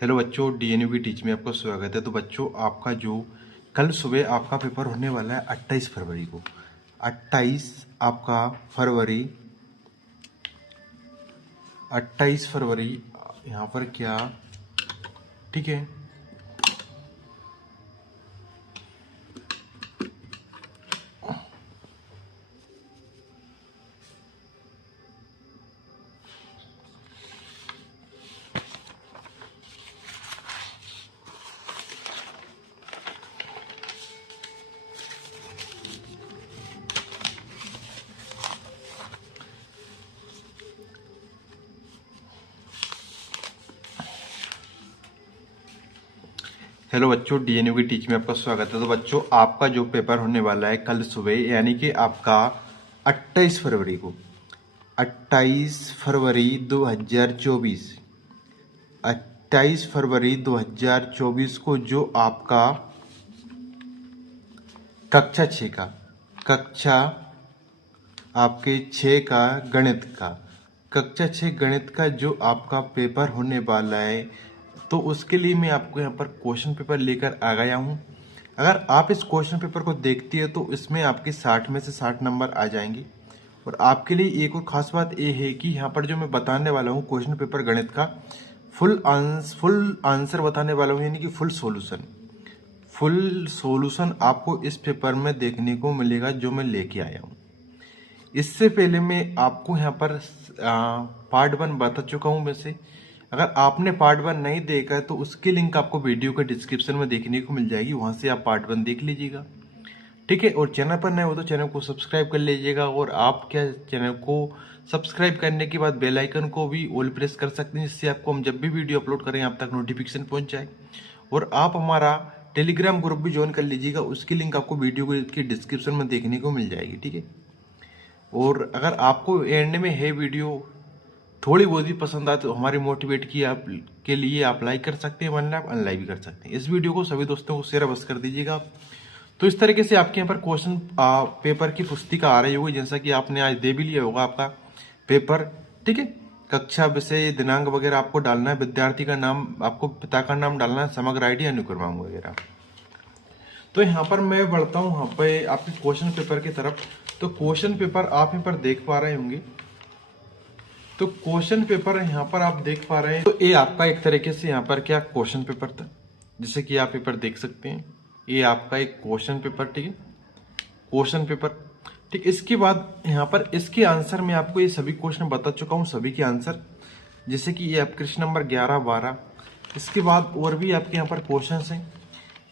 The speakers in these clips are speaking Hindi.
हेलो बच्चों, डीएनयू की टीच में आपका स्वागत है। तो बच्चों, आपका जो कल सुबह आपका पेपर होने वाला है 28 फरवरी को। 28 आपका फरवरी 28 फरवरी यहाँ पर क्या, ठीक है। हेलो बच्चों, डीएनयू की टीच में आपका स्वागत है। तो बच्चों, आपका जो पेपर होने वाला है कल सुबह, यानी कि आपका 28 फरवरी को, 28 फरवरी 2024, 28 फरवरी 2024 को जो आपका कक्षा 6 का, कक्षा आपके 6 का गणित का, कक्षा 6 गणित का जो आपका पेपर होने वाला है, तो उसके लिए मैं आपको यहाँ पर क्वेश्चन पेपर लेकर आ गया हूँ। अगर आप इस क्वेश्चन पेपर को देखती है तो इसमें आपके 60 में से 60 नंबर आ जाएंगे। और आपके लिए एक और ख़ास बात ये है कि यहाँ पर जो मैं बताने वाला हूँ क्वेश्चन पेपर गणित का फुल आंसर बताने वाला हूँ, यानी कि फुल सॉल्यूशन आपको इस पेपर में देखने को मिलेगा जो मैं लेके आया हूँ। इससे पहले मैं आपको यहाँ पर पार्ट 1 बता चुका हूँ। वैसे अगर आपने पार्ट 1 नहीं देखा है तो उसकी लिंक आपको वीडियो के डिस्क्रिप्शन में देखने को मिल जाएगी, वहाँ से आप पार्ट 1 देख लीजिएगा, ठीक है। और चैनल पर नए हो तो चैनल को सब्सक्राइब कर लीजिएगा। और आप क्या चैनल को सब्सक्राइब करने के बाद बेल आइकन को भी ऑल प्रेस कर सकते हैं, जिससे आपको हम जब भी वीडियो अपलोड करें आप तक नोटिफिकेशन पहुंच जाए। और आप हमारा टेलीग्राम ग्रुप भी ज्वाइन कर लीजिएगा, उसकी लिंक आपको वीडियो के डिस्क्रिप्शन में देखने को मिल जाएगी, ठीक है। और अगर आपको एंड में है वीडियो थोड़ी बहुत भी पसंद आए तो हमारे मोटिवेट की आप के लिए आप लाइक कर सकते हैं, वरना आप अनलाइक भी कर सकते हैं। इस वीडियो को सभी दोस्तों को शेयर अवश्य कर दीजिएगा आप। तो इस तरीके से आपके यहाँ पर क्वेश्चन पेपर की पुस्तिका आ रही होगी, जैसा कि आपने आज दे भी लिया होगा आपका पेपर, ठीक है। कक्षा विषय दिनांक वगैरह आपको डालना है, विद्यार्थी का नाम, आपको पिता का नाम डालना है, समग्र आईडी, अनुक्रमांक वगैरह। तो यहाँ पर मैं बढ़ता हूँ यहाँ पे आपके क्वेश्चन पेपर की तरफ। तो क्वेश्चन पेपर आप यहाँ पर देख पा रहे होंगे। तो क्वेश्चन पेपर यहाँ पर आप देख पा रहे हैं। तो ये आपका एक तरीके से यहाँ पर क्या क्वेश्चन पेपर था, जैसे कि आप पेपर देख सकते हैं। ये आपका एक क्वेश्चन पेपर, ठीक है, क्वेश्चन पेपर, ठीक। इसके बाद यहाँ पर इसके आंसर में आपको ये सभी क्वेश्चन बता चुका हूँ, सभी के आंसर, जैसे कि ये आप प्रश्न नंबर 11, 12। इसके बाद और भी आपके यहाँ पर क्वेश्चन हैं,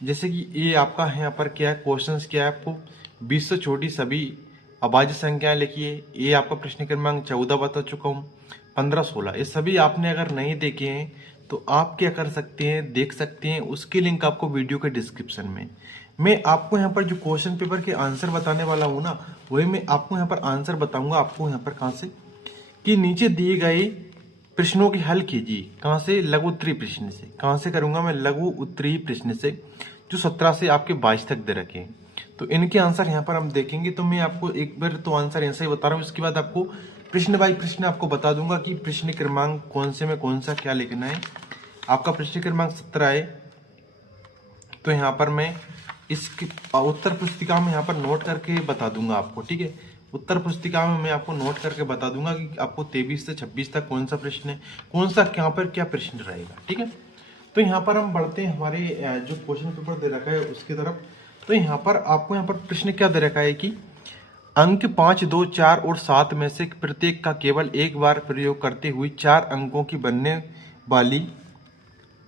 जैसे कि ये आपका है यहाँ पर क्या है क्वेश्चन, क्या है आपको 20 से छोटी सभी अभाज्य संख्याएं लिखिए। ये आपका प्रश्न क्रमांक 14 बता चुका हूँ, 15, 16। ये सभी आपने अगर नहीं देखे हैं तो आप क्या कर सकते हैं, देख सकते हैं, उसकी लिंक आपको वीडियो के डिस्क्रिप्शन में। मैं आपको यहाँ पर जो क्वेश्चन पेपर के आंसर बताने वाला हूँ ना, वही मैं आपको यहाँ पर आंसर बताऊंगा। आपको यहाँ पर कहाँ से, कि नीचे दिए गए प्रश्नों की हल कीजिए। कहाँ से, लघु उत्तरीय प्रश्न से। कहाँ से करूंगा मैं, लघु उत्तरीय प्रश्न से, जो 17 से आपके 22 तक दे रखे हैं। तो इनके आंसर यहाँ पर हम देखेंगे। तो मैं आपको एक बार तो आंसर ऐसा ही बता रहा हूँ, इसके बाद आपको प्रश्न बाई प्रश्न आपको बता दूंगा कि प्रश्न क्रमांक कौन से में कौन सा क्या लिखना है। आपका प्रश्न क्रमांक 17 है, तो यहाँ पर मैं इसकी उत्तर पुस्तिका में यहाँ पर नोट करके बता दूंगा आपको, ठीक है। उत्तर पुस्तिका में मैं आपको नोट करके बता दूंगा कि आपको 23 से 26 तक कौन सा प्रश्न है, कौन सा यहाँ पर क्या प्रश्न रहेगा, ठीक है। तो यहाँ पर हम बढ़ते हैं हमारे जो क्वेश्चन पेपर दे रखा है उसकी तरफ। तो यहाँ पर आपको यहाँ पर प्रश्न क्या दे रखा है कि अंक 5, 2, 4 और 7 में से प्रत्येक का केवल एक बार प्रयोग करते हुए 4 अंकों की बनने वाली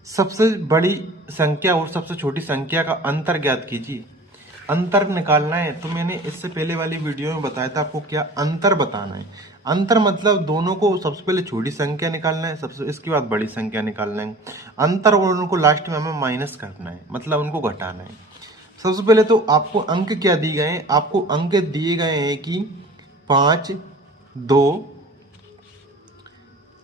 सबसे बड़ी संख्या और सबसे छोटी संख्या का अंतर ज्ञात कीजिए। अंतर निकालना है। तो मैंने इससे पहले वाली वीडियो में बताया था आपको क्या अंतर बताना है। अंतर मतलब दोनों को सबसे पहले छोटी संख्या निकालना है, सबसे इसके बाद बड़ी संख्या निकालना है। अंतर और उनको लास्ट में हमें माइनस करना है, मतलब उनको घटाना है। सबसे पहले तो आपको अंक क्या दिए गए हैं, आपको अंक दिए गए हैं कि 5, 2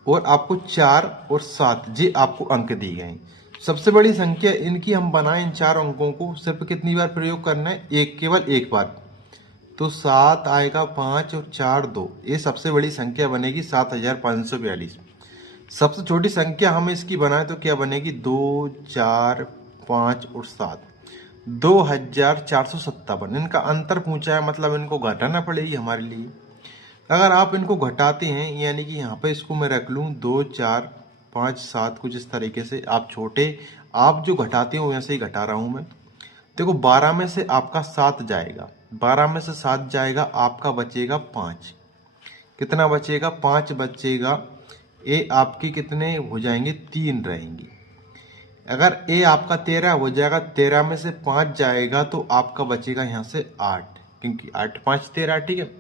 और आपको 4 और 7, ये आपको अंक दिए गए हैं। सबसे बड़ी संख्या इनकी हम बनाएं, इन 4 अंकों को सिर्फ कितनी बार प्रयोग करना है, केवल एक बार। तो 7 आएगा, 5 और 4, 2, ये सबसे बड़ी संख्या बनेगी 7542। सबसे छोटी संख्या हम इसकी बनाए तो क्या बनेगी, 2, 4, 5 और 7, 2457। इनका अंतर पूछा है, मतलब इनको घटाना पड़ेगी हमारे लिए। अगर आप इनको घटाते हैं, यानी कि यहाँ पे इसको मैं रख लूँ 2, 4, 5, 7, कुछ इस तरीके से। आप छोटे, आप जो घटाते हो वैसे ही घटा रहा हूँ मैं। देखो 12 में से आपका 7 जाएगा, 12 में से 7 जाएगा, आपका बचेगा 5। कितना बचेगा, 5 बचेगा। ए आपकी कितने हो जाएंगे, 3 रहेंगी। अगर ए आपका 13 हो जाएगा, 13 में से 5 जाएगा तो आपका बचेगा यहाँ से 8, क्योंकि 8, 5, 13, ठीक है।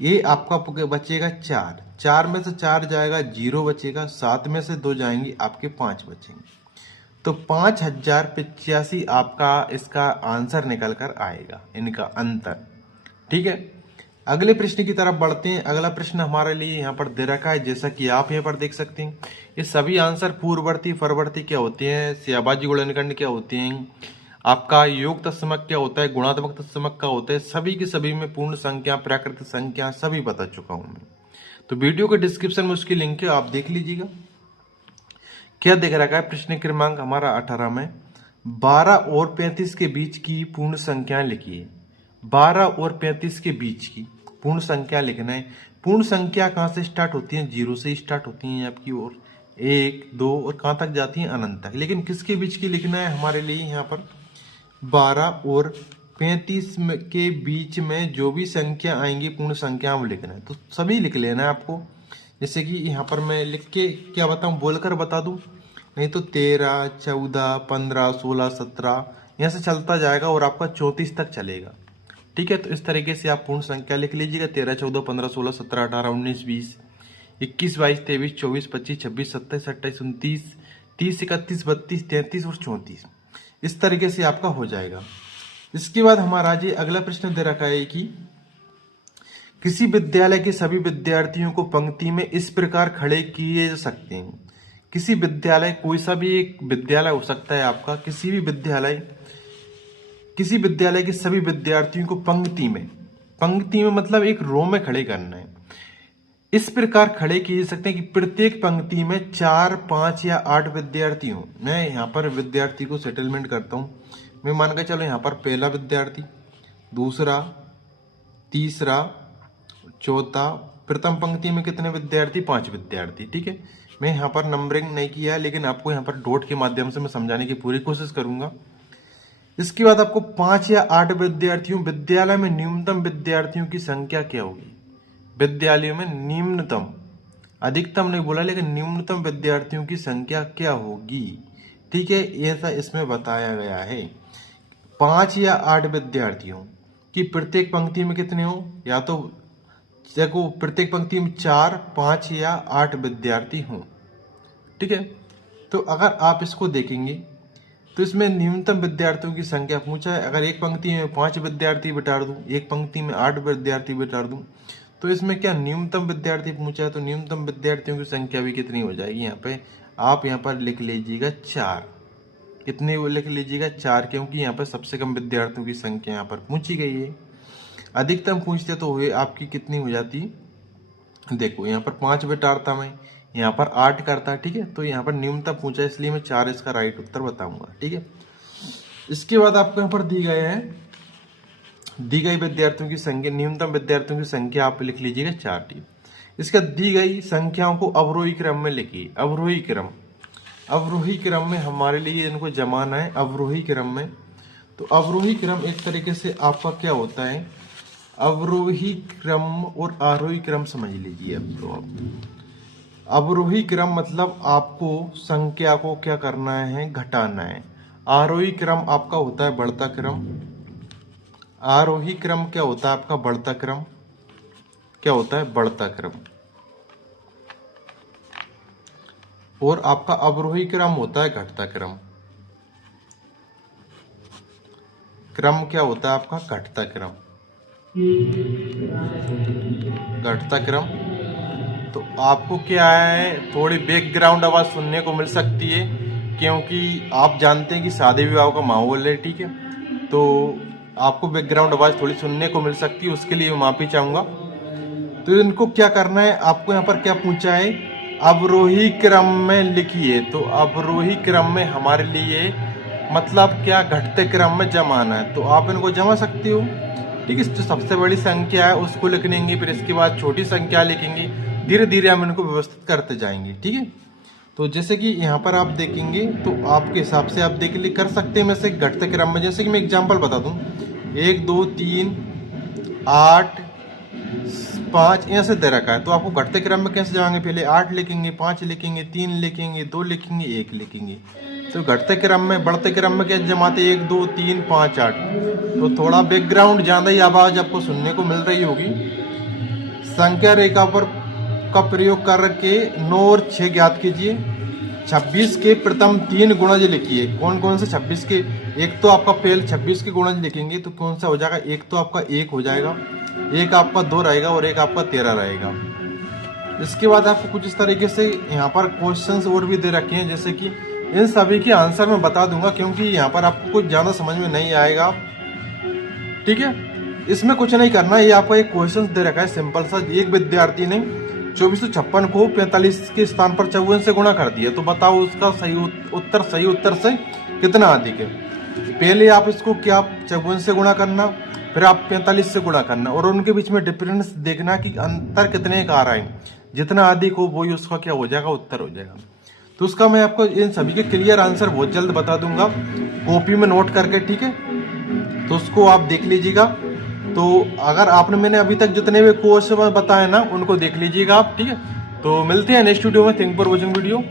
ये आपका बचेगा 4, 4 में से 4 जाएगा, 0 बचेगा। 7 में से 2 जाएंगे, आपके 5 बचेंगे। तो 5085 आपका इसका आंसर निकल कर आएगा, इनका अंतर, ठीक है। अगले प्रश्न की तरफ बढ़ते हैं। अगला प्रश्न हमारे लिए यहाँ पर दे रखा है, जैसा कि आप यहाँ पर देख सकते हैं। ये सभी आंसर पूर्ववर्ती, परवर्ती क्या होते हैं, सहभाजी गुणनखंड क्या होते हैं, आपका योग तत्समक क्या होता है, गुणात्मक तत्समक क्या होता है, सभी के सभी में पूर्ण संख्या, प्राकृतिक संख्या सभी बता चुका हूं मैं। तो वीडियो के डिस्क्रिप्शन में उसकी लिंक है, आप देख लीजिएगा। क्या देख रखा है प्रश्न क्रमांक हमारा 18 में, 12 और 35 के बीच की पूर्ण संख्याएं लिखिए। 12 और 35 के बीच की पूर्ण संख्या लिखना है। पूर्ण संख्या कहाँ से स्टार्ट होती है, 0 से स्टार्ट होती है आपकी, और 1, 2 और कहाँ तक जाती है, अनंत तक। लेकिन किसके बीच की लिखना है हमारे लिए यहाँ पर, 12 और 35 के बीच में जो भी संख्या आएंगी पूर्ण संख्या हम लिखना है। तो सभी लिख लेना है आपको। जैसे कि यहाँ पर मैं लिख के क्या बताऊँ, बोलकर बता दूँ, नहीं तो 13, 14, 15, 16, 17 यहाँ से चलता जाएगा और आपका 34 तक चलेगा, ठीक है। तो इस तरीके से आप पूर्ण संख्या लिख लीजिएगा। 13, 14, 15, 16, 17, 18, 19, 20, 21, 22, 23, 24, 25, 26, 27, 28, 29, 30, 31, 32, 33 और 34। इस तरीके से आपका हो जाएगा। इसके बाद हमारा जी अगला प्रश्न दे रखा है कि किसी विद्यालय के सभी विद्यार्थियों को पंक्ति में इस प्रकार खड़े किए जा सकते हैं। किसी विद्यालय, कोई सा भी एक विद्यालय हो सकता है आपका, किसी विद्यालय के सभी विद्यार्थियों को पंक्ति में मतलब एक रो में खड़े करना है। इस प्रकार खड़े किए जा सकते हैं कि प्रत्येक पंक्ति में 4, 5 या 8 विद्यार्थी हों। मैं यहाँ पर विद्यार्थी को सेटलमेंट करता हूँ। मैं मान के चलो यहाँ पर पहला विद्यार्थी, दूसरा, तीसरा, चौथा। प्रथम पंक्ति में कितने विद्यार्थी, 5 विद्यार्थी, ठीक है। मैं यहाँ पर नंबरिंग नहीं किया है, लेकिन आपको यहाँ पर डॉट के माध्यम से मैं समझाने की पूरी कोशिश करूंगा। इसके बाद आपको 5 या 8 विद्यार्थियों, विद्यालय में न्यूनतम विद्यार्थियों की संख्या क्या होगी। विद्यालयों में न्यूनतम, अधिकतम नहीं बोला, लेकिन न्यूनतम विद्यार्थियों की संख्या क्या होगी, ठीक है। ऐसा इसमें बताया गया है। 5 या 8 विद्यार्थियों की प्रत्येक पंक्ति में कितने हो, या तो देखो प्रत्येक पंक्ति में 4, 5 या 8 विद्यार्थी हों, ठीक है। तो अगर आप इसको देखेंगे तो इसमें न्यूनतम विद्यार्थियों की संख्या पूछा है। अगर एक पंक्ति में 5 विद्यार्थी बिठा दूं, एक पंक्ति में 8 विद्यार्थी बिठा दूं, तो इसमें क्या न्यूनतम विद्यार्थी पूछा है, तो न्यूनतम विद्यार्थियों की संख्या भी कितनी हो जाएगी, यहाँ पे आप यहाँ पर लिख लीजिएगा 4। कितने वो लिख लीजिएगा 4, क्योंकि यहाँ पर सबसे कम विद्यार्थियों की संख्या यहाँ पर पूछी गई है। अधिकतम पूछते तो हुए आपकी कितनी हो जाती, देखो यहाँ पर 5 बिटारता मैं, यहाँ पर 8 करता, ठीक है। तो यहाँ पर न्यूनतम पूछा, इसलिए मैं 4 इसका राइट उत्तर बताऊंगा, ठीक है। इसके बाद आपको यहाँ पर दी गई विद्यार्थियों की संख्या, न्यूनतम विद्यार्थियों की संख्या आप लिख लीजिएगा 4, ठीक। इसका दी गई संख्याओं को अवरोही क्रम में लिखिए। अवरोही क्रम में हमारे लिए इनको जमाना है, अवरोही क्रम में। तो अवरोही क्रम एक तरीके से आपका क्या होता है, अवरोही क्रम और आरोही क्रम समझ लीजिए अब तो आप। अवरोही क्रम मतलब आपको संख्या को क्या करना है, घटाना है। आरोही क्रम आपका होता है बढ़ता क्रम। आरोही क्रम क्या होता है आपका, बढ़ता क्रम। क्या होता है, बढ़ता क्रम। और आपका अवरोही क्रम होता है घटता क्रम। क्रम क्या होता है आपका, घटता क्रम। घटता क्रम। तो आपको क्या है, थोड़ी बैकग्राउंड आवाज सुनने को मिल सकती है, क्योंकि आप जानते हैं कि शादी विवाह का माहौल है, ठीक है। तो आपको बैकग्राउंड आवाज थोड़ी सुनने को मिल सकती है, उसके लिए माफी चाहूंगा। तो इनको क्या करना है, आपको यहाँ पर क्या पूछा है, अवरोही क्रम में लिखिए। तो अवरोही क्रम में हमारे लिए मतलब क्या, घटते क्रम में जमाना है। तो आप इनको जमा सकते हो। ठीक है, जो सबसे बड़ी संख्या है उसको लिख लेंगे, फिर इसके बाद छोटी संख्या लिखेंगे, धीरे धीरे हम इनको व्यवस्थित करते जाएंगे। ठीक है, तो जैसे कि यहाँ पर आप देखेंगे तो आपके हिसाब से आप देख ली कर सकते हैं में से घटते क्रम में। जैसे कि मैं एग्जांपल बता दूं, 1 2 3 8 5 ऐसे दे रखा है। तो आपको घटते क्रम में कैसे जाएंगे, पहले 8 लिखेंगे, 5 लिखेंगे, 3 लिखेंगे, 2 लिखेंगे, 1 लिखेंगे। तो घटते क्रम में, बढ़ते क्रम में कैसे जमाते, 1 2 3 5 8। तो थोड़ा बैकग्राउंड ज़्यादा ही आवाज़ आपको सुनने को मिल रही होगी। संख्या रेखा पर का प्रयोग करके 9 और 6 ज्ञात कीजिए। 26 के प्रथम 3 गुणज लिखिए। कौन कौन से 26 के, एक तो आपका पहले 26 के गुणज लिखेंगे तो कौन सा हो जाएगा, एक तो आपका 1 हो जाएगा, एक आपका 2 रहेगा और एक आपका 13 रहेगा। इसके बाद आपको कुछ इस तरीके से यहाँ पर क्वेश्चंस और भी दे रखे हैं, जैसे कि इन सभी के आंसर मैं बता दूंगा क्योंकि यहाँ पर आपको कुछ ज़्यादा समझ में नहीं आएगा। ठीक है, इसमें कुछ नहीं करना, ये आपका एक क्वेश्चन दे रखा है सिंपल सा। एक विद्यार्थी ने 2456 को 45 के स्थान पर 54 से गुणा कर दिया। तो बताओ उसका सही उत्तर से कितना अधिक है। पहले आप इसको क्या 54 से गुणा करना, फिर आप 45 से गुणा करना और उनके बीच में डिफरेंस देखना कि अंतर कितने का आ रहा है। जितना अधिक हो वही उसका क्या हो जाएगा, उत्तर हो जाएगा। तो उसका मैं आपको इन सभी के क्लियर आंसर बहुत जल्द बता दूंगा कॉपी में नोट करके। ठीक है, तो उसको आप देख लीजिएगा। तो अगर आपने मैंने अभी तक जितने भी कोर्स बताए ना उनको देख लीजिएगा आप। ठीक है, तो मिलते हैं नेक्स्ट वीडियो में। Thank for watching video.